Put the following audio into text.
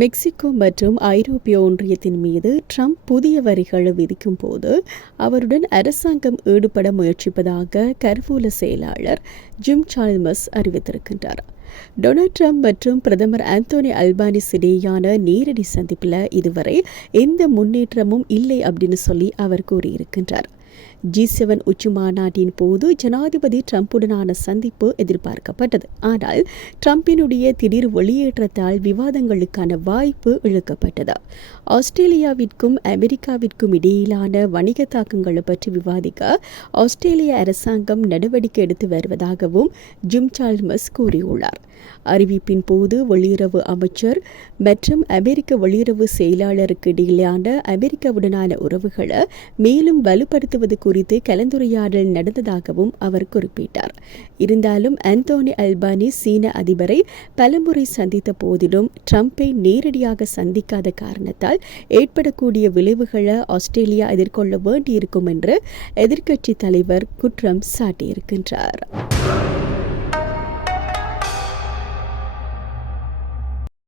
Mexico மற்றும் ஐரோப்பிய ஒன்றியத்தின் மீது ட்ரம்ப் புதிய வரிகளை விதிக்கும் போது அவருடன் அரசாங்கம் ஈடுபட முயற்சிப்பதாக கருவூல செயலாளர் ஜிம் சால்மர்ஸ் அறிவித்திருக்கின்றார். டொனால்ட் ட்ரம்ப் மற்றும் பிரதமர் ஆந்தோனி அல்பானிஸ் இடையேயான நேரடி சந்திப்பில் இதுவரை எந்த முன்னேற்றமும் இல்லை அப்படின்னு சொல்லி அவர் கூறியிருக்கின்றார். G7 உச்சி மாநாட்டின் போது ஜனாதிபதி ட்ரம்புடனான சந்திப்பு எதிர்பார்க்கப்பட்டது. ஆனால் ட்ரம்பினுடைய திடீர் வெளியேற்றத்தால் விவாதங்களுக்கான வாய்ப்பு இழக்கப்பட்டது. ஆஸ்திரேலியாவிற்கும் அமெரிக்காவிற்கும் இடையிலான வணிக தாக்கங்களை பற்றி விவாதிக்க ஆஸ்திரேலிய அரசாங்கம் நடவடிக்கை எடுத்து வருவதாகவும் ஜிம் சால்மர்ஸ் கூறியுள்ளார். அறிவிப்பின் போது வெளியுறவு அமைச்சர் மற்றும் அமெரிக்க வெளியுறவு செயலாளருக்கு இடையிலான அமெரிக்காவுடனான உறவுகளை மேலும் வலுப்படுத்துவது குறித்து கலந்துரையாடல் நடந்ததாகவும் அவர் குறிப்பிட்டார். இருந்தாலும் ஆந்தோனி அல்பானிஸ் சீன அதிபரை பலமுறை சந்தித்த போதிலும் ட்ரம்பை நேரடியாக சந்திக்காத காரணத்தால் ஏற்படக்கூடிய விளைவுகளை ஆஸ்திரேலியா எதிர்கொள்ள வேண்டியிருக்கும் என்று எதிர்க்கட்சி தலைவர் குற்றம் சாட்டியிருக்கின்றார்.